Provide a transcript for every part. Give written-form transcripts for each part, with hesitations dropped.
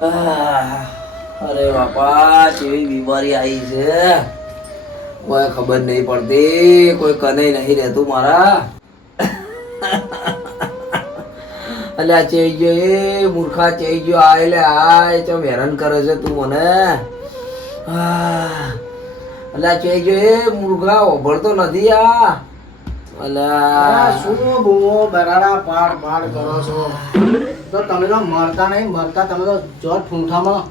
અરે બાપા કેવી બીમારી આવી છે, કોઈ ખબર નહીં પડતી, કોઈ કને નહીં રહેતું મારા. અલ્યા ચઈ ગયો એ મૂર્ખા, ચઈ ગયો આ એટલે આ ચમ હેરાન કરે છે તું મને. અલ્યા ચઈ ગયો એ મૂર્ખા, ઓભળતો નથી આ. અલ્યા શું બુઓ બરાડા પાડ પાડ કરો છો? તો તમે તો મરતા નહીં, મરતા તમે તો જોર ઠૂંઠામાં.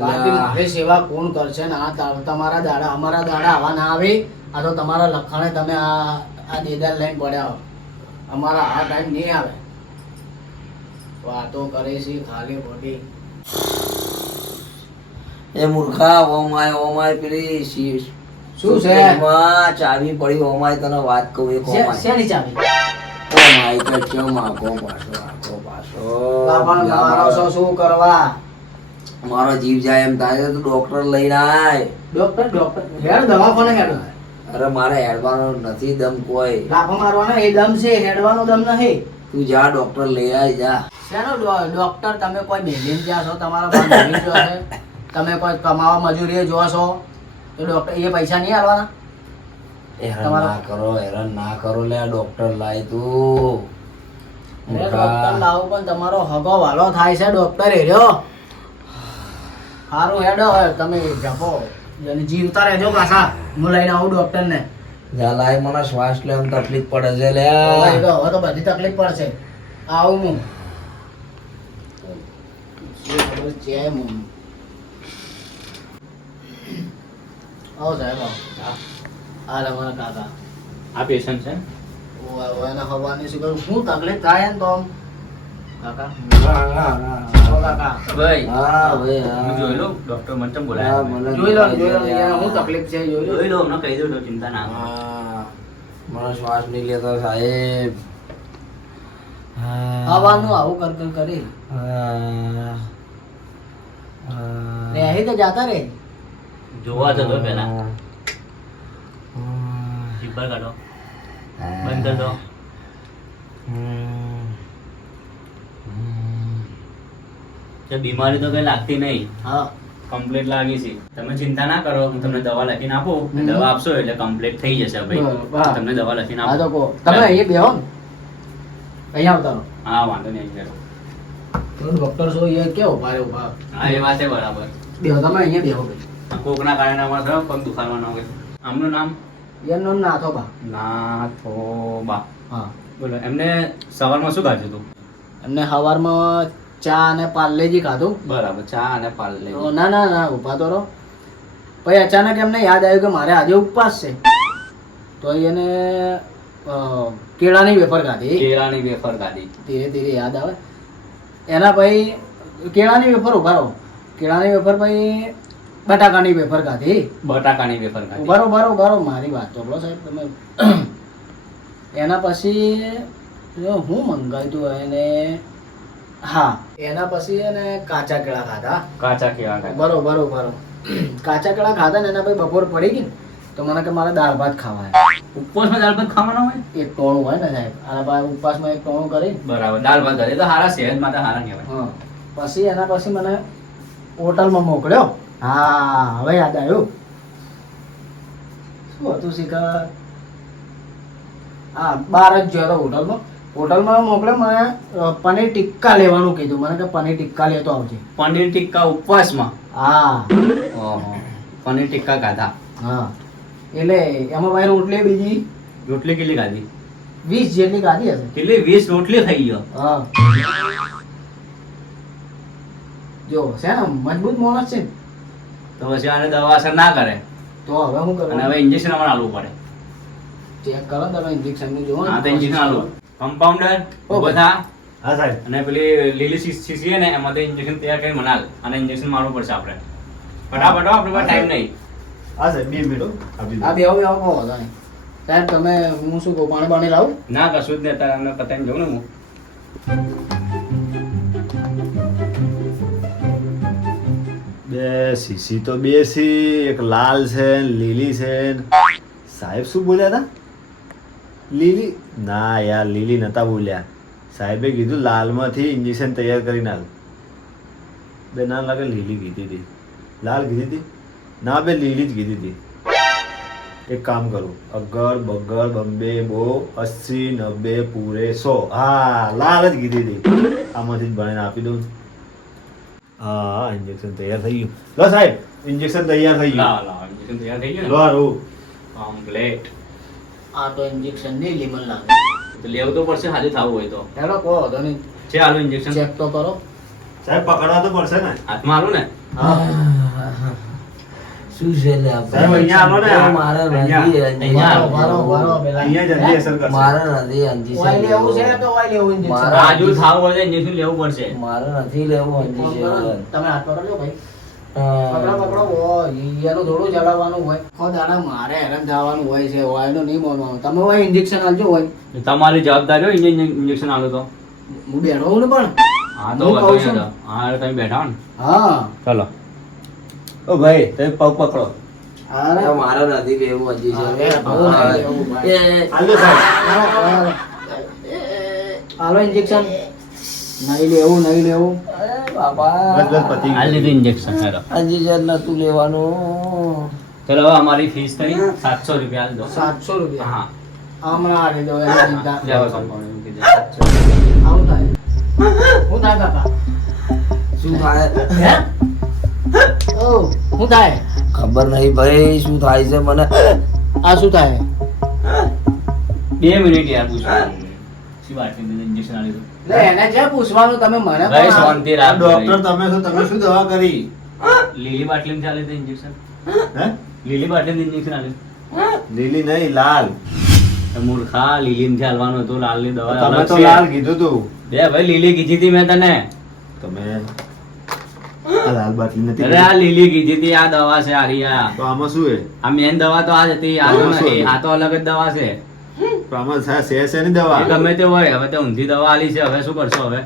બાકી મારી સેવા કોણ કરશે ને? આ તમારા દાડા અમારા દાડા આવા ના આવે. આ તો તમારા લખાણે તમે આ દેદાર લઈને પડ્યા હો. અમારા આ ટાઈમ નહીં આવે. વાતો કરે છે ખાલી ખોટી. એ મૂર્ખા ઓમાય પેલી શું છે? એમાં ચાવી પડી ઓમાય, તને વાત કહું એક ઓમાય. શેની ચાવી? ઓમાય કે કેમ આખો પાછો પણ મારો છો શું કરવા? મારો જીવ જાય એમ થાય તો ડોક્ટર લઈને આય. ડોક્ટર હેડ દવાખાને હેડ. અરે મારે હેડવાનો નથી દમ કોઈ. લાફો મારવાનો એ દમ છે, હેડવાનો દમ નહીં. તું જા ડોક્ટર લઈ આય જા. શેનો ડોક્ટર? તમે કોઈ મેલીન જ્યાં છો, તમારા પાસે મેલીન જો છે, તમે કોઈ કમાવા મજૂરી જો છો તો ડોક્ટર એ પૈસા નહીં આલવાના? હેરાન ના કરો લે, ડોક્ટર લાય તું. ડોક્ટર લાવો પણ તમારો હગો વાલો થાય છે ડોક્ટર હેર્યો. સારું હેડો હવે તમે જપો અને જીવતા રહેજો પાછા. હું લઈને આવું ડોક્ટર ને. જા લાય, મને શ્વાસ લેવામાં તકલીફ પડે છે લે. હવે તો બધી તકલીફ પડશે. આવું હું આવો સાહેબ આવો. આ મારા કાકા. આ પેશન્ટ છે? એના હવાની શું કરું? શું તકલીફ થાય ને તો કાકા? કાકા ભાઈ હા ભાઈ હું જોઈ લઉં, ડોક્ટર મને ચમ હા, બોલાયા મને જોઈ લો શું તકલીફ છે જોઈ લો. જોઈ લો, અમને કહી દો, ચિંતા ના કરો. હા, મને શ્વાસ નહીં લેતો સાહેબ. હવાનું આવું કર કરી રહી તો જાતા રે. જોવા જતો પેલા જીભ કાઢો, બંધ કરી દો. તે બીમારી તો કઈ લાગતી નહીં, હા કમ્પ્લીટ લાગી છે. તમે ચિંતા ના કરો, હું તમને દવા લખીને આપું. દવા આપશો એટલે કમ્પ્લીટ થઈ જશે ભાઈ. બરાબર. તમને દવા લખીને હા તો આપો. કહો તમે અહીંયા બેહો ને, અહીંયા આવતા રહો. હા વાંધો નહીં, અહીં તો ડોક્ટર છો એ કેવો ભારે ઉભા હા એ વાત બરાબર. બેહો, તમે અહીંયા બેહો ભાઈ. કોકના કારણે અમારે થયો પગ દુખાવાનો હોય. આમનું નામ? એનું નાથો બા. નાથોબા. હા બોલો, એમને સવારમાં શું ખાધું હતું? એમને સવારમાં ચા અને પાર્લેજી ખાધું. બરાબર, ચા અને પાર્લે. તો ના ઉભા તો રહો. પછી અચાનક એમને યાદ આવ્યું કે મારે આજે ઉપવાસ છે, તો એને કેળાની વેફર ખાધી. કેળાની વેફર ખાધી. ધીરે ધીરે યાદ આવે એના. પછી કેળાની વેફર ઉભા રહો. કેળાની વેફર પછી બટાકાની વેફર ખાધી. બટાકાની વેફર ખાધી. ઉભા રહો મારી વાત તો બોલો સાહેબ તમે. એના પછી હું મંગાવ્યું હતું એને, હા એના પછી એને કાચા કેળા ખાધા. કાચા કેળા ખાધા. બરોબર. કાચા કેળા ખાધા ને એના પછી બપોર પડી ગઈ ને તો મને કે મારે દાળ ભાત ખાવા. ઉપવાસમાં દાળ ભાત ખાવાનો હોય? એક ટોણું હોય ને સાહેબ, આના પાસે ઉપવાસમાં એક ટોણું કરી. બરાબર, દાળ ભાત કરે તો સારા, સેહત માટે સારા કહેવાય. હા પછી એના પછી મને હોટલમાં મોકલ્યો. હા હવે યાદ આવ્યું. શું હતું શીખર? હા બહાર જ ગયો હતો હોટલમાં મોકલ્યો. મને પનીર ટિક્કા લેવાનું કીધું. મને કે પનીર ટિક્કા લેતો આવજે. પનીર ટિક્કા ઉપવાસમાં? હા ઓહો, પનીર ટિક્કા ખાધા. હા એટલે એમાં ભાઈ રોટલી બીજી રોટલી કેટલી ખાધી? 20 જેટલી ખાધી હશે. કેટલી? 20 રોટલી ખાઈ ગયો? હા જો છે ને મજબૂત માણસ છે ને. તો પછી આને દવા અસર ના કરે તો હવે શું અને કરવાનું? હવે ઇન્જેક્શન અમારે આલવું પડે. ચેક કરો તમે ઇન્જેક્શન નું જોવો હા તો ઇન્જેક્શન આલવું. કમ્પાઉન્ડર ઉભો થા. હા સાહેબ. અને પેલી લીલી શીશી છે ને એમાંથી ઇન્જેક્શન તૈયાર કરીને મનાલ અને ઇન્જેક્શન મારવું પડશે આપણે. ફટાફટ આપણે પાસે ટાઈમ નહીં. હા સાહેબ 2 મિનિટ આપી દો. આ બેહો કહો તમે સાહેબ. તમે હું શું કહું, પાણી બાણી લાવું? ના કશું જ નહીં, અત્યારે અમને પતાઈને જવું ને હું. બે શીશી તો બે સી, એક લાલ છે ને લીલી છે ને. સાહેબ શું બોલ્યા હતા? લીલી? ના યાર લીલી નતા બોલ્યા. સાહેબે કીધું લાલમાંથી ઇન્જેક્શન તૈયાર કરીને આલ. બે ના લાગે લીલી કીધી હતી. લાલ કીધી હતી? ના બે લીલી જ કીધી હતી. એક કામ કરું, અગર બગર બમ્બે બો 80 90 પૂરે 100. હા લાલ જ કીધી હતી. આમાંથી જ બનાવીને આપી દઉં. હા ઇન્જેક્શન તૈયાર થઈ ગયું. લો સાહેબ ઇન્જેક્શન તૈયાર થઈ ગયું. લાવ ઇન્જેક્શન તૈયાર થઈ ગયું લો ને હારું. કમ્પ્લીટ. આ તો ઇન્જેક્શન નહીં લીમન લાગે. તો લેવું તો પડશે હાજર થવું હોય તો. હેલો કહો વાંધો નહીં. છે હાલું ઇન્જેક્શન ચેક તો કરો. સાહેબ પકડવા તો પડશે ને. હાથમાં હાલું ને શું છે લે આ સાહેબ, અહીંયા આવો ને. મારે અહીંયા. નથી અહીંયા આવો. વારો પેલા. અહીંયા જલ્દી અસર કરશે. મારે નથી injection ઓય લેવું છે તો ઓય લેવું injection. મારા- આજુ થવું પડશે ઇન્જેક્શન લેવું પડશે. મારે નથી લેવું injection. તમે હાથ પકડજો ભાઈ. હા. પકડો ઓ ઈયાનું થોડું ચલાવવાનું હોય. ખો દાડા મારે હેરાન થવાનું હોય છે. ઓયનું નહીં માનવાનું. તમે ઓય ઇન્જેક્શન આલજો હોય. તમારી જવાબદારી હોય ઇન્જેક્શન આલો તો. હું બેઠો હું ને પણ. હા તો હું વાંધો કહું નહીં છું. તો. હા તમે બેઠા હો ને હા. ચલો. ઓ ભાઈ તમે પગ પકડો. અરે મારે નથી લેવું injection. હા, બહુ હા. નહીં લેવું ભાઈ. એ- હાલો સાહેબ. હાલો ઇન્જેક્શન. નહીં લેવું નહીં લેવું. અરે બાપા બસ બસ પતી હાલ ગયું. લીધું ઇન્જેક્શન હેલો. injection નતું લેવાનું. ચલો હવે અમારી ફીસ થઈ 700 રૂપિયા આલ દો. 700 રૂપિયા. હા હમણાં આલી દો એની ચિંતા. જાઓ compound કીધું. આવું થાય. શું થાય કાકા? શું થાય હે? ઓ શું થાય? ખબર નહીં ભાઈ શું થાય છે મને. આ શું થાય? 2 મિનિટ યાર પૂછો. શી વાત છે ઇન્જેક્શન આલી દો. લે એને જે પૂછવાનું તમે મને ભાઈ પણ શાંતિ આ રાખ ડોક્ટર તમે શું દવા કરી? લીલી બાટલીમાં ચાલે તો ઇન્જેક્શન. હે? લીલી બાટલીમાં ઇન્જેક્શન આલે. લીલી નહીં લાલ. તો મૂર્ખા લીલીમાં ચાલવાનું હતું લાલની દવા તમે અલગ તો છે. લાલ કીધું તું. બે ભાઈ લીલી કીધી હતી મેં તને. તમે આ લાલ બાટલી નથી અરે આ લીલી કીધી હતી આ દવા છે આરી આ. તો આમાં શું હે? આ મેન દવા તો આ જ હતી આ તો આમાં શું નહીં. હતું? આ તો અલગ જ દવા છે. તો આમાં છે ની દવા. એ ગમે તે હોય હવે તે ઊંધી દવા આલી છે હવે શું કરશો હવે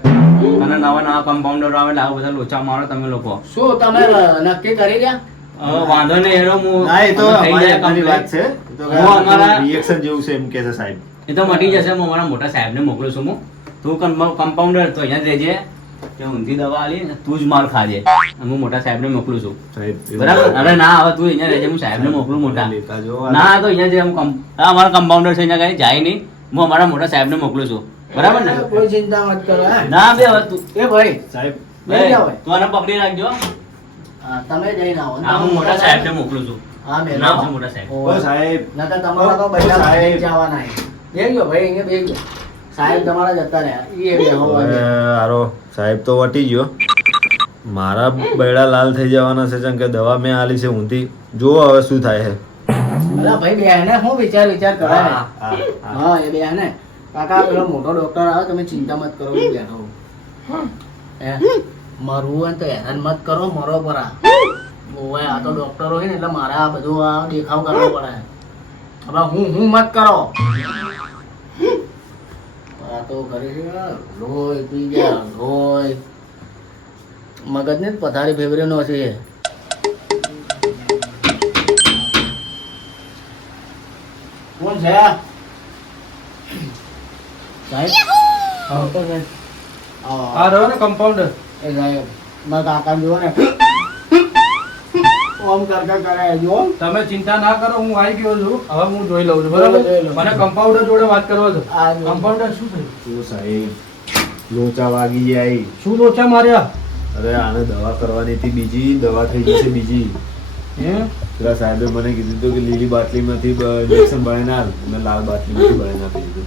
અને નવા નવા કમ્પાઉન્ડર આવે એટલે આવા બધા લોચા મારો તમે લોકો. શું તમે નક્કી કરી રહ્યા? હવે વાંધો નહીં એનો હું ના એ તો થઈ અમારી જાય અમારી વાત complete. છે. એ તો હું અમારા- રિએક્શન જેવું છે એમ કે છે સાહેબ. એ તો મટી જશે હું અમારા મોટા સાહેબને મોકલું છું હું. તું કમ્પાઉન્ડર તો અહીંયા જ રહેજે કે ઊંધી દવા આલી ને તું જ માર ખાજે હું મોટા સાહેબને મોકલું છું સાહેબ બરાબર. અરે ના હવે તું અહીંયા રહેજે હું સાહેબને મોકલું મોટા. લેતા જો. ના તો અહીંયા જે હું આ અમારા કમ્પાઉન્ડર છે અહીંયા કઈ જાય નહીં હું અમારા મોટા સાહેબને મોકલું છું બરાબર ને. કોઈ ચિંતા મત કરો હે? ના બે હવે તું એ ભાઈ સાહેબ લઈ જાઓ ભાઈ. તું આને પકડી રાખજો. હા, તમે જઈને આવો ને. હા હું મોટા સાહેબને મોકલું છું. હા મેં નામ છે મોટા સાહેબ. ઓય. ઓ સાહેબ નકર તમારા તો બધા સાહેબ. જવાના છે. બેસજો ભાઈ અહીંયા બેસજો. સાહેબ તમારા જતા રહ્યા. એ બેહો હવે વાગે. હારો સાહેબ તો વટી ગયો. મારા બૈડા લાલ થઈ જવાના છે જેમ કે દવા મેં આલી છે ઊંધી. જુઓ હવે શું થાય છે. અલા ભાઈ બેહને હું વિચાર કરે ને. હા. હા એ બેહને. કાકા પેલો મોટો ડોક્ટર આવે તમે ચિંતા મત કરો હું બેઠો છું. હે મરવું હોય ને તો હેરાન મત કરો મરો પરા. ઓય આ તો ડોક્ટર હોય ને એટલે મારે આ બધું આ દેખાવ કરવો પડે. હવે હું મત કરો. આ તો કરે છે લોહી પી ગયા લોહી. મગજને જ પથારી ફેવરે નો છે. કોણ છે સાહેબ? હા તો છે. આ રહ્યો ને કમ્પાઉન્ડર. એ સાહેબ મારા કાકા જુઓ ને ઓમ કરકા કરે જો. તમે ચિંતા ના કરો હું આવી ગયો છું હવે હું જોઈ લઉં છું બરાબર. જોઈ લઉં. મને કમ્પાઉન્ડર જોડે વાત કરવા દો. આ જો. કમ્પાઉન્ડર શું થયું? તો સાહેબ લોચા વાગી જાય. શું લોચા માર્યા? અરે આને દવા કરવાની હતી બીજી દવા થઈ જશે બીજી. હે પેલા સાહેબે મને કીધું હતું કે લીલી બાટલીમાંથી ઇન્જેક્શન બનાવીને આલ. મેં લાલ બાટલીમાંથી બનાવીને આપી દીધું.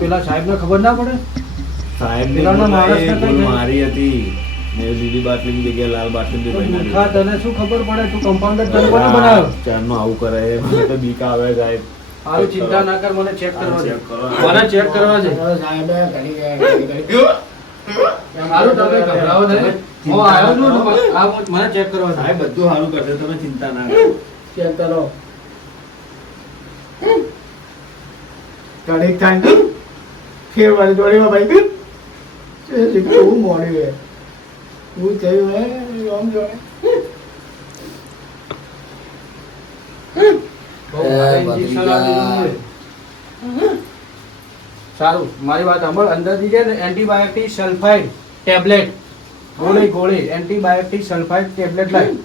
પેલા સાહેબને ખબર ના પડે? સાહેબ પેલાના માણસને કઈ નહીં. મારી હતી મેં લીલી બાટલીની જગ્યાએ લાલ બાટલી મૂર્ખા, તને શું ખબર પડે? તું કમ્પાઉન્ડર તને કોને બનાવ્યો? ચારનો આવું કરે છે. મને તો બીક આવે સાહેબ. હારું ચિંતા ના કર મને ચેક કરવા દે. ચેક કરો. મને ચેક કરવા દે. સાહેબ કરી ગયા. હારું તમે ગભરાવો નહીં. હું આવ્યો છું ને, આ મને ચેક કરવા દે. સાહેબ બધું સારું કરશે તમે ચિંતા ના કરો. ચેક કરો. કડીક થાય ફેર વાળી જોડીમાં ભાઈ હું મોડી હે હું થયું હે આમ જોડે. બહુ ભારે injection આપી દીધું છે. સારું મારી વાત સાંભળ અંદરથી છે ને એન્ટીબાયોટિક સલ્ફાઇડ ટેબ્લેટ ગોળી એન્ટીબાયોટિક સલ્ફાઇડ ટેબ્લેટ લઈ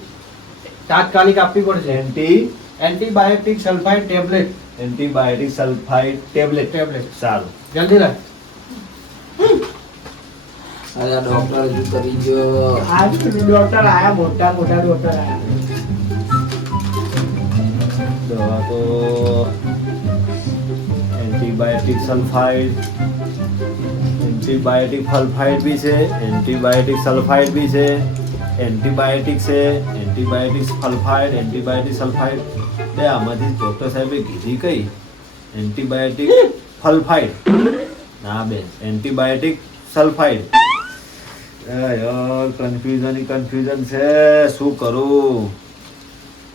તાત્કાલિક આપવી પડશે. Antibiotic sulphide tablet antibiotic sulphide tablet સારું. જલ્દી લઈ. અરે આ ડોક્ટર શું કરી ગયો? આ ડોક્ટર આયા, મોટા ડોક્ટર આયા. દવા તો એન્ટીબાયોટિક સલ્ફાઇડ એન્ટીબાયોટિક સલ્ફાઇડ બી છે, એન્ટીબાયોટિક સલ્ફાઇડ બી છે, એન્ટીબાયોટિક છે, એન્ટીબાયોટિક સલ્ફાઇડ બે આમાંથી ડૉક્ટર સાહેબે કીધી કઈ? એન્ટીબાયોટિક સલ્ફાઇડ ના બેન, એન્ટીબાયોટિક સલ્ફાઇડ. યાર કન્ફ્યુઝન છે, શું કરું?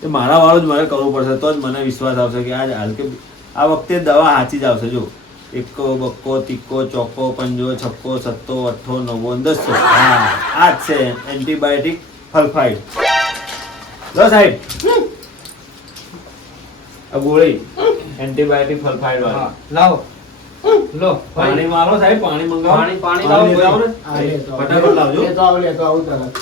એ મારા વાળું જ મારે કરવું પડશે તો જ મને વિશ્વાસ આવશે કે હાલ કે આ વખતે દવા સાચી જ આવશે. જો એકો બક્કો તીકો ચોક્કો પંજો છક્કો સત્તો અઠ્ઠો નવ્વો દસો, હા આ જ છે એન્ટીબાયોટિક સલ્ફાઇડ. લો સાહેબ આ ગોળી એન્ટીબાયોટિક સલ્ફાઇડ વાળી. લાવો લો પાણી મારો સાહેબ, પાણી મંગાવો. પાણી લાવો. લેતા આવો ને. ફટાફટ લાવજો. લેતો આવું તરત.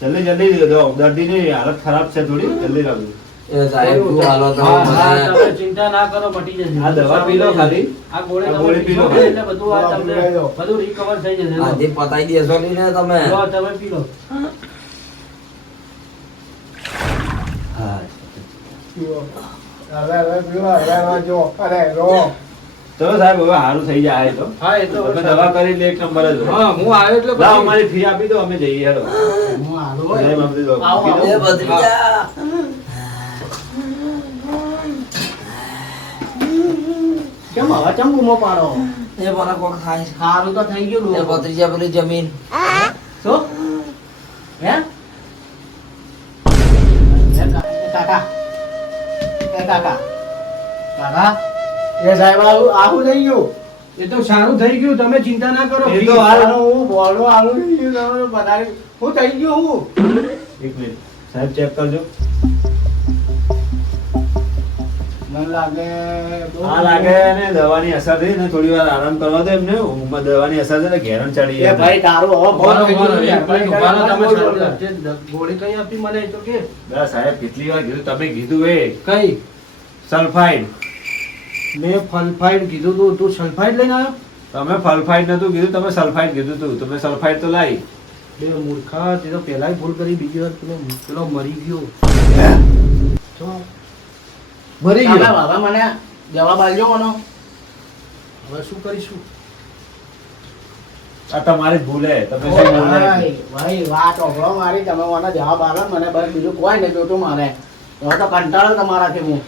જલ્દી દો. દર્દીની હાલત ખરાબ છે થોડી, જલ્દી લાવજો. એ સાહેબ શું હાલો તમે હા, મને? તમે ચિંતા ના કરો, મટી જશે. આ દવા પી લો ખાલી. આ ગોળી આ તમે ગોળી પી લો. પીશો એટલે બધું આ તમને બધું રિકવર થઈ જશે. લો. આજે પતાઈ દેશો નહીં ને તમે? લો, તમે પી લો. હા ચલો સાહેબ હવે સારું થઈ જાય તો. હા, એ તો તમે દવા કરી એટલે એક નંબર જ હોય. હા, હું આવ્યો એટલે લાવો પછી- અમારી ફી આપી દો, અમે જઈએ હેલો. હું આવ્યો હોય. સાહેબ, આપી દો. આવો, આવો. એ ભત્રીજા. કેમ હવે ચમ બૂમો પાડો? એ મને કોક થાય છે. સારું તો થઈ ગયું એ ડોહો. ભત્રીજા પેલી જમીન. શું? હે? કાકા કાકા એ સાહેબ આવું થઈ ગયું. એ તો સારું થઈ ગયું, તમે ચિંતા ના કરો. એ તો હાલ- હું બોલો આવું થઈ ગયું, તમે વધારે હું થઈ ગયું હું. એક મિનિટ સાહેબ ચેક કરજો. મને લાગે આ લાગે ને દવાની અસર થઈ ને થોડી વાર આરામ કરવા દો એમને. ઊંઘમાં દવાની અસર છે ને ઘેરણ ચડી એ જાય. ભાઈ તારું હવે બોલો, બોલો, બોલો, બોલો, એક મિનિટ ઉભા રહો, તમે બોલો. ગોળી કઈ આપી મને એ તો કે બસ સાહેબ કેટલી વાર કીધું, તમે કીધું એ કઈ સલ્ફાઇડ. મેં ફલફાઈડ કીધું તું સલ્ફાઈડ લઈને આવ્યો? તમે સલ્ફાઇડ નતું કીધું, તમે સલ્ફાઇડ કીધું તું. તમે સલ્ફાઇડ તો લાવી. બે મૂર્ખા, તે તો પહેલાય ભૂલ કરી, બીજી વાર પેલો મરી ગયો. તો મરી હવે ગયો. હવે મને જવાબ આલજો મને. હવે શું કરીશું? આ તમારી જ ભૂલ હે. તમે શું ભૂલ ભાઈ નાખી? ભાઈ, વાત ઓગળો મારી, તમે મને જવાબ આલો, મને બસ બીજું કોઈ નહીં જોતું મારે. હવે તો કંટાળો તમારાથી હું.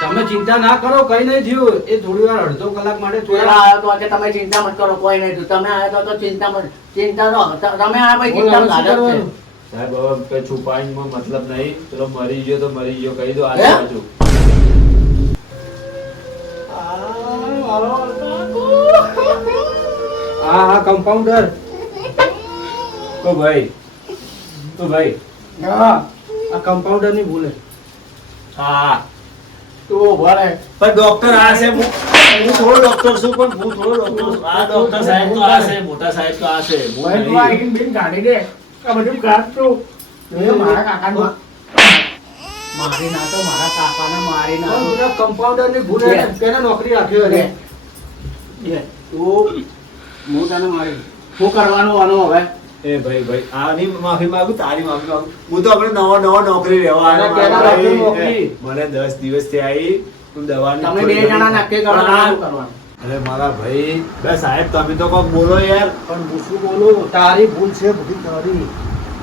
તમે ચિંતા ના કરો, કઈ નહીં થયું. એ થોડી વાર અડધો કલાક માટે પેલા આવ્યો તો કે તમે ચિંતા મત કરો, કોઈ નહીં થયું. તમે આવ્યો તો ચિંતા મત, ચિંતા તો તમે આ ભાઈ ચિંતા બોલો, ગાઢ જ છે. સાહેબ હવે કઈ છુપાઈમાં મતલબ નહીં. ચલો મરી ગયો તો મરી ગયો કહી દો હે? આજુબાજુ. હા કમ્પાઉન્ડર. તો ભાઈ હા, આ કમ્પાઉન્ડર ની ભૂલે. હા તું ઉભો રહે. પણ ડોક્ટર આ છે. હું થોડો ડોક્ટર છું પણ હું થોડો ડોક્ટર છું. આ ડોક્ટર સાહેબ તો આ છે, મોટા સાહેબ તો આ છે. હું ભાઈ, તું નહીં. આઈને બિન કાઢી દે. આ બધું કાઢ તું. એ મારા કાકાને મારી નાખો, મારા કાકાને મારી નાખો. કમ્પાઉન્ડર ની ભૂલે લે. તેને નોકરી રાખ્યો લે. એને. લે. તું હું તને મારી શું કરવાનું આનું હવે? એ ભાઈ આની માફી માંગુ, તારી માફી માંગુ. હું તો આપણે નવો નોકરી લેવા અને આવ્યો. ક્યારે ભાઈ, રાખ્યો નોકરી? મને 10 દિવસથી આવી. તું દવાની તમે થોડી બે જણા નક્કી કરો પણ શું આ- કરવાનું. અરે મારા ભાઈ, બે સાહેબ તમે તો કોક બોલો યાર. પણ હું શું બોલું, તારી ભૂલ છે બધી તારી.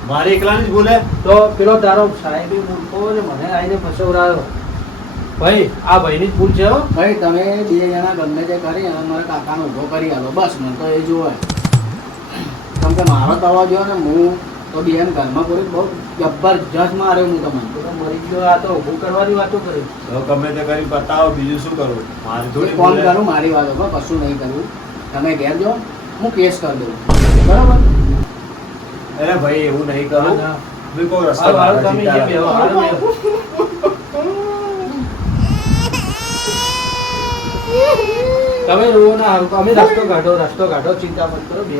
મારી એકલાની જ ભૂલે. તો પેલો તારો સાહેબી મૂર્ખો ને મને આવીને ફસવડાયો. ભાઈ આ ભાઈની જ ભૂલ છે હો. ભાઈ તમે બે જણા ગમે તે કરી અને મારા કાકાનો ઊભો કરી આલો, બસ મને તો એ જોવે. કેમ કે મારો દવા જો ને હું તો બેન ઘરમાં પૂરી બહુ જબરજસ્ત માર્યો હું તમને. પેલો મરી ગયો, આ તો ઊભું કરવાની વાતો કરી. તો ગમે તે કરી બતાવો, બીજું શું કરું? મારી થોડી ફોન ભૂલ હે. કરું મારી વાતો પર, કશું નહીં કરવું. તમે ઘેર જો, હું કેસ કરી દઉં, બરાબર? અરે ભાઈ એવું નહીં કરું. હા, હા. મેં કોઈ રસ્તો હાલો, હાલો, કાઢો, તમે ચિંતા જે બેહો, રાખો. હાલો, બેહો. તમે રોવો ના હારું અમે રસ્તો કાઢો ચિંતા મત કરો બે.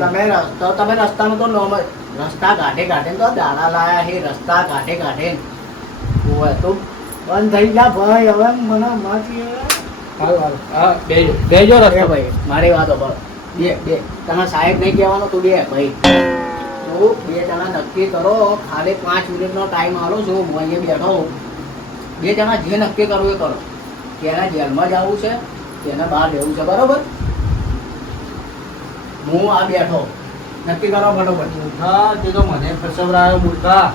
તમે રસ્તાનું તો નોમ રસ્તા કાઢે તો દાડા લાયા છે રસ્તા કાઢે ઓય તો બંધ થઈ જા ભાઈ હવે મને માથી હારું હા બેજો એ રસ્તો ભાઈ મારી વાતો પર બે તમે સાહેબ નહીં કહેવાનો તું બે ભાઈ તો બે જણા નક્કી કરો ખાલી 5 મિનિટનો ટાઈમ આલો છું હું અહીંયા બેઠો છું. બે જણા જે નક્કી કરવું એ કરો કેના જેલમાં જવું છે કેને બહાર રહેવું છે બરોબર હું આ બેઠો નક્કી કરો બરોબર હા તે તો મને ફસવરાયો મૂર્ખા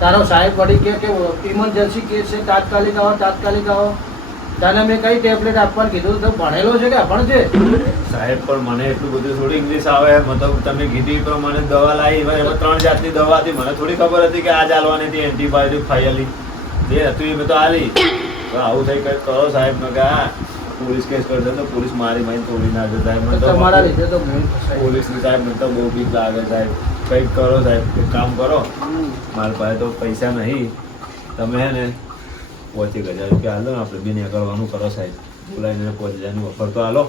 તારો સાહેબ વળી કે ઇમરજન્સી કેસ છે તાત્કાલિક આવો તને મેં કઈ ટેબ્લેટ આપવાનું કીધું તો ભણેલો છે કે અભણ છે સાહેબ પણ મને એટલું બધું થોડી ઇંગ્લિશ આવે મતલબ તમે કીધી એ પ્રમાણે દવા લાવી એમાં 3 જાતની દવા હતી મને થોડી ખબર હતી કે આ ચાલવાની હતી એન્ટીબાયોટિક ફાઈલી જે હતું એ મેં તો આલી તો આવું થઈ કંઈક કરો સાહેબ મેં કે હા પોલીસ કેસ કરશે તો પોલીસ મારી મારી તોડી નાખે સાહેબ મને તો તમારા લીધે તો મેં ફસાઈ પોલીસની સાહેબ મને તો બહુ બીક લાગે સાહેબ કંઈક કરો સાહેબ એક કામ કરો મારા પાસે તો પૈસા નહીં તમે હે ને 5000 રૂપિયા હાલો ને આપણે બી નીકળવાનું કરો સાહેબ બોલાવીને 5000ની ઓફર તો હાલો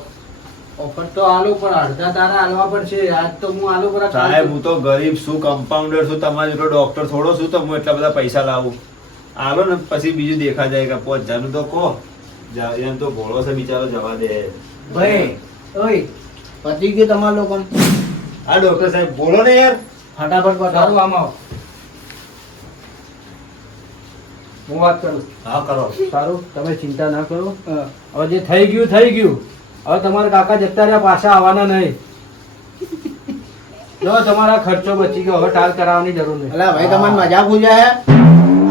ઓફર તો આલુ પણ અડધા તારા હાલવા પડશે આજ તો હું આલુ પર સાહેબ હું તો ગરીબ છું કમ્પાઉન્ડર છું તમારા જેટલો ડોક્ટર થોડો છું તો હું એટલા બધા પૈસા લાવું હાલો ને પછી બીજું દેખા જાય કે 5000નું તો કહો એમ તો ભોળો છે બિચારો જવા દે ભાઈ ઓય પતી ગયું તમારા લોકોને આ ડોક્ટર સાહેબ બોલો ને યાર ફટાફટ સારું બતાવો આમ આવો હું વાત કરું હા કરો સારું તમે ચિંતા ના કરો હવે જે થઈ ગયું હવે તમારા કાકા જતા રહ્યા પાછા આવવાના નહીં જો તમારા ખર્ચો બચી ગયો હવે ટાલ કરાવવાની જરૂર નહીં અલા ભાઈ તમને મજાક ઉજે હે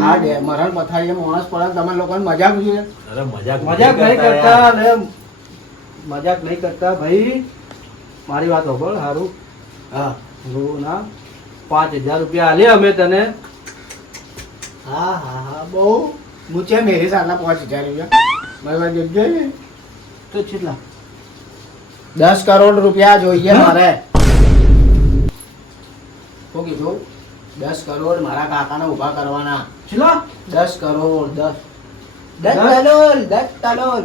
આ દે મરણ પથારીએ માણસ પડે તમે લોકોને મજાક ઉજે અરે મજાક મજાક નહીં કરતા ને મજાક નહીં કરતા ભાઈ મારી વાત સાંભળ સારું હા રો ના 5000 રૂપિયા આલે અમે તને હા બહુ મૂચે મેરી સાલા 5000 રૂપિયા મારી વાત જોઈ ને તો કેટલા 10 કરોડ રૂપિયા જોઈએ મારે શું કીધું 10 કરોડ મારા કાકાને ઊભા કરવાના કેટલા 10 કરોડ 10 તલોલ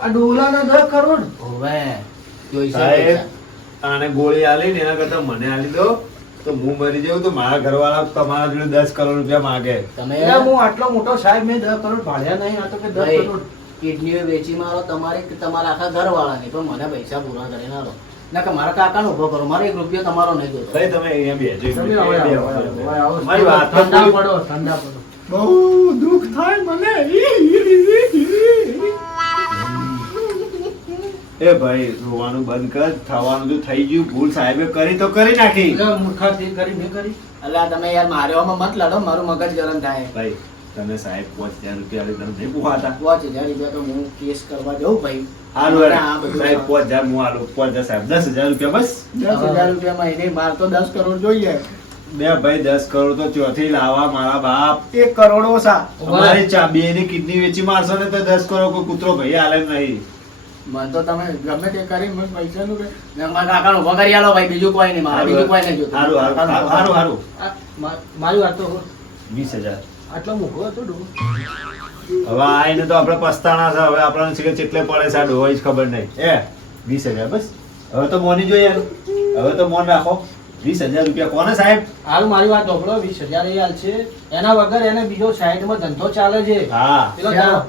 આ ડોલાના 10 કરોડ હોવે જોઈ સાહેબ આને ગોળી આલી ને એના કરતા મને આલી દો તો હું મરી જાઉં તો મારા ઘરવાળા તમારા જોડે 10 કરોડ રૂપિયા માંગે તમે એટલે હું આટલો મોટો સાહેબ મેં 10 કરોડ ભાડ્યા નહીં આ તો કે 10 ભાઈ, કરોડ કિડનીઓ વેચી મારો તમારા આખા ઘરવાળાની પણ મને પૈસા પૂરા કરીને આલો ના કે મારા કાકાનો ઉભો કરો મારો 1 રૂપિયો તમારો નહીં જોતો ભાઈ તમે અહીંયા બેજો તમે આવો, આવો, આવો. મારી વાત તો ઠંડા પૂરી- પડો ઠંડા પડો બહુ દુઃખ થાય મને એ ભાઈ રોવાનું બંધ કર થવાનું તો થઈ ગયું ભૂલ સાહેબે કરી તો કરી નાખી એટલે મૂર્ખા તે કરી મેં કરી અલા તમે યાર માર્યોમાં મત લડો મારું મગજ ગરમ થાય ભાઈ તમે સાહેબ 5000 રૂપિયા આલી તમે નહીં પૂછાતા 5000 રૂપિયા તો હું કેસ કરવા જઉં ભાઈ હારું મને આ બધું સાહેબ 5000 હું આલું 5000 સાહેબ 10000 રૂપિયા બસ 10,000 રૂપિયા મહિને માર તો 10 કરોડ જોઈએ બે ભાઈ 10 કરોડ તો ચોથી લાવવા મારા બાપ 1 કરોડ ઓછા અમારી ચાબી એની કિડની વેચી મારશો ને તો 10 કરોડ કોઈ કૂતરો ભાઈ હાલે એમ નહીં મને તો તમે ગમે તે કરી મને પૈસાનું કે મારા કાકાનો ઉભો કરી આલો ભાઈ બીજું કોઈ નહીં મારે બીજું કોઈ નહીં જોતું હારું આ મારી વાત તો 20000 આટલો મોઘો હતો ડો હવે આઈને તો આપણે પસ્તાણા છે હવે આપણને છે કે ચેટલે પડે છે આ ડોહા જ ખબર નહીં 20000 બસ હવે તો મોની જોઈએ યાર હવે તો મોન રાખો 20000 રૂપિયા કોને સાહેબ હારું મારી વાત સાંભળો 20000 એ હાલ છે એના વગર એને બીજો સાઈડમાં ધંધો ચાલે છે હા પેલો ચાલો.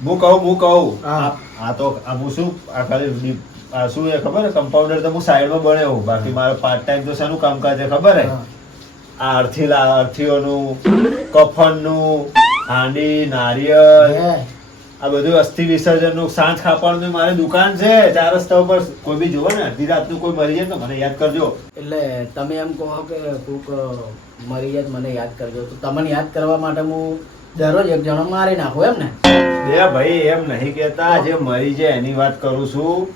હું કહું હા. આ તો આ હું શું આ ખાલી આ શું એ ખબર કમ્પાઉન્ડર તો હું સાઈડમાં બન્યો બાકી મારો પાર્ટ ટાઈમ તો શાનું કામકાજ છે ખબર હે હા. આ અર્થીઓનું કફનનું હાંડી નારિયેળ હે. આ બધું અસ્થિ વિસર્જનનું સાંજ ખાપાનું મારી દુકાન છે 4 રસ્તા ઉપર કોઈ બી જોવે ને અડધી રાતનું કોઈ મરી જાય તો મને યાદ કરજો એટલે તમે એમ કહો કે કોક મરી જાય તો મને યાદ કરજો તો તમને યાદ કરવા માટે હું દરરોજ એક જણો મારી નાખું એમ ને બે ભાઈ એમ નહીં કહેતા જે મરી જાય એની વાત કરું છું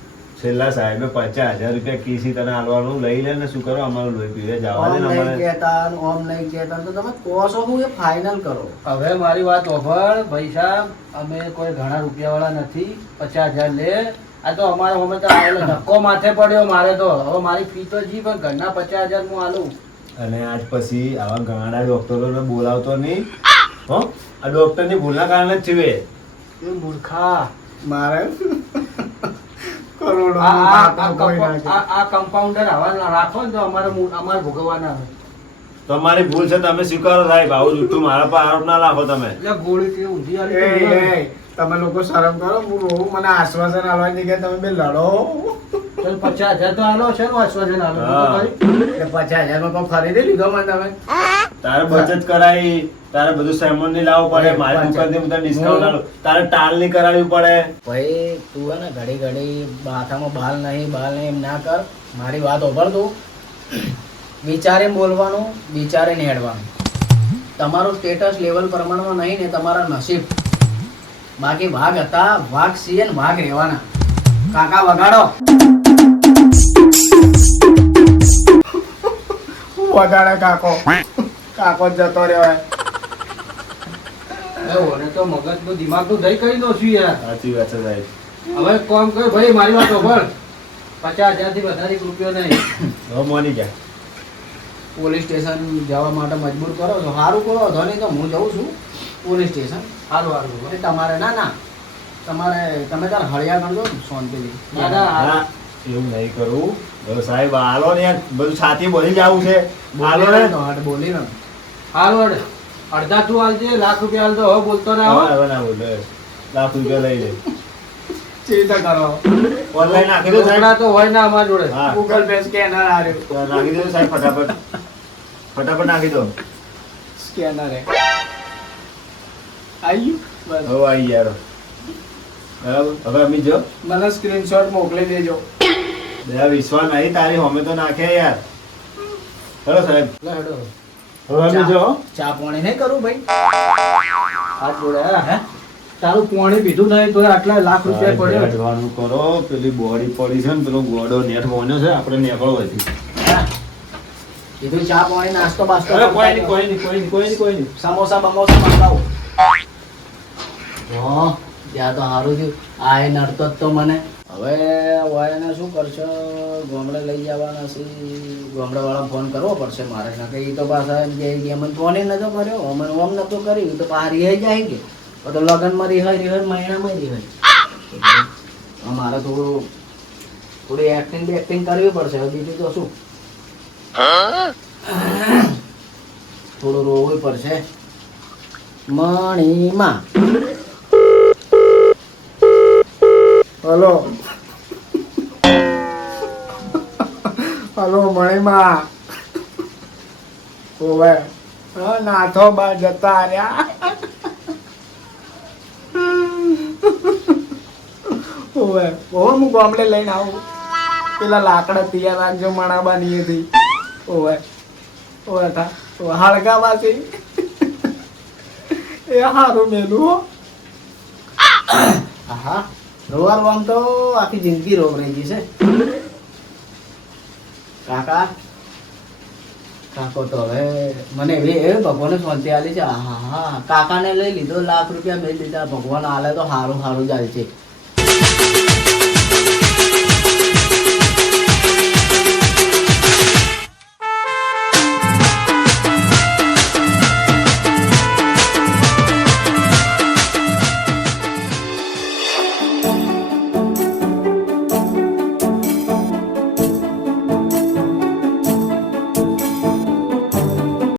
છેલ્લા સાહેબે 50000 રૂપિયા કીસી તને આલવાનું લઈ લે ને શું કરો અમારું લોહી પીવે જવા દે ઓમ ને નહીં અમારે કહેતા ને ઓમ નહીં કહેતા તો તમે કહો છો હું એ ફાઇનલ કરો હવે મારી વાત સાંભળ ભાઈ સાહેબ અમે કોઈ ઘણા રૂપિયાવાળા નથી 50000 લે આ તો અમારે અમે તો આવેલો ધક્કો માથે પડ્યો મારે તો હવે મારી ફી તો જી પણ ઘરના 50000 હું આલું અને આજ પછી આવા ગાંડા ડોક્ટરોને બોલાવતો નહીં હો આ ડોક્ટરની ભૂલના કારણે જ થયું એ. એ મૂર્ખા મારે કરોડો આ કમ્પાઉન્ડર આવા રાખો ને તો અમારે ભોગવવાના આવે. તમારી ભૂલ છે, તમે સ્વીકારો સાહેબ. આવું જૂઠું મારા પર આરોપ ના નાખો તમે. એટલે ગોળી કે ઊંધી આલી તો તમે લોકો શરમ કરો. હું બહુ મને આશ્વાસન આલવાની જગ્યાએ તમે બે લડો. ચાલ 50,000 તો આલો છે ને આશ્વાસન આલો તો હા. ખરી. એટલે 50,000 માં કોઈ ખરીદી લીધો મને તમે? તારે બચત કરાવી, તારે બધું સામાન ની લાવવું પડે, મારી દુકાનથી બધા ડિસ્કાઉન્ટ આલો, તારે ટાલ ની કરાવવી પડે. ભાઈ તું હે ને ઘડી ઘડી માથામાં બાલ નહીં એમ ના કર. મારી વાત ઓભર તું. વિચારે બોલવાનું, વિચારે હેડવાનું. તમારું સ્ટેટસ લેવલ પ્રમાણમાં નહીં ને તમારા નસીબ. બાકી વાઘ હતા, વાઘ છીએ ને વાઘ રહેવાના. કાકા વગાડો. વગાડે કાકો. કાકો જતો રહ્યો. ઓને તો મગજનું દિમાગનું દહીં કરી દો છું યાર. સાચી વાત છે સાહેબ. હવે કોમ કર ભાઈ, મારી વાત સાંભળ. 50,000 થી વધારે રૂપિયો નહીં. હવે મોની ગયા. પોલીસ સ્ટેશન જવા માટે મજબૂર કરો છો. સારું કરો, વધો નહીં તો હું જઉં છું પોલીસ સ્ટેશન. સારું સારું. એટલે તમારે ના તમારે તમે તાર હળિયા કરજો ને શાંતિથી. ના, એવું નહીં કરવું. હવે સાહેબ હાલો ને યાર, બધું છાતી બોલી જવું છે. હાલો ને. તો હાટ બોલી ને. સારું અડ. અડધા તું હાલજે, લાખ રૂપિયા હાલ તો હવે બોલતો ના હવે હો. હવે ના બોલો. લાખ રૂપિયા લઈ લે. ચિંતા કરો. ઓનલાઈન નાખી દો સાહેબ. રોકડા તો હોય ના અમારા જોડે. હા, ગૂગલ પે સ્કેનર આવ્યું. તો નાખી દો સાહેબ ફટાફટ. ફટાફટ નાખી દો. સ્કેનર હે આવ્યું. બસ હવે આવી યાર. બરાબર. હવે અમી જો મને સ્ક્રીનશોટ મોકલી દેજો. બે વિશ્વાસ નહીં તારી હોમે તો નાખે યાર. ચલો સાહેબ. લે હેડો. હવે અમી જો. ચા પાણી નહીં કરું ભાઈ. હાથ જોડે હે? તારું પાણી પીધું નહીં તો આટલા લાખ રૂપિયા પડ્યો. અડવાનું કરો. પેલી બોડી પડી છે ને પેલો ગોડો નેટ મોન્યો છે, આપણે નીકળવો હતી. કીધું ચા પાણી નાસ્તો બાસ્તો અરે કોઈ નહીં કોઈ નહીં કોઈ નહીં કોઈ નહીં કોઈ નહીં. સમોસા બમોસા મંગાવો. હા ત્યાં તો સારું થયું. આ એ નડતો જ તો મને. હવે વાયને શું કરશો? ગામડે લઈ જવાના છે. ગામડે વાળા ફોન કરવો પડશે મારે. ના કે એ તો પાછા એમ કે અમને ફોન નતો કર્યો, અમને ઓમ નતો કર્યું. તો પાછા રિહાઈ જાય કે તો લગ્નમાં રિહાઈ મહિનામાં રિહાઈ. મારે થોડી એક્ટિંગ કરવી પડશે. હવે બીજું તો શું, થોડું રોવું પડશે. મણીમાં હલો હલો મણીમાં. ઓવે નાથો બા જતા રહ્યા. ઓવે હું ગામડે લઈને આવું. પેલા લાકડા તૈયાર રાખજો મણાબાની એથી. ઓવે ઓવે થા હળગાવાથી એ હારું મેલું હો. હા રોવાનું તો આખી જિંદગી રોગ રહી ગઈ છે. કાકા કાકો તો હવે મને એવી ભગવાને શાંતિ આલી છે. હા કાકાને લઈ લીધો, લાખ રૂપિયા મેં લીધા. ભગવાન આલે તો સારું જાય છે.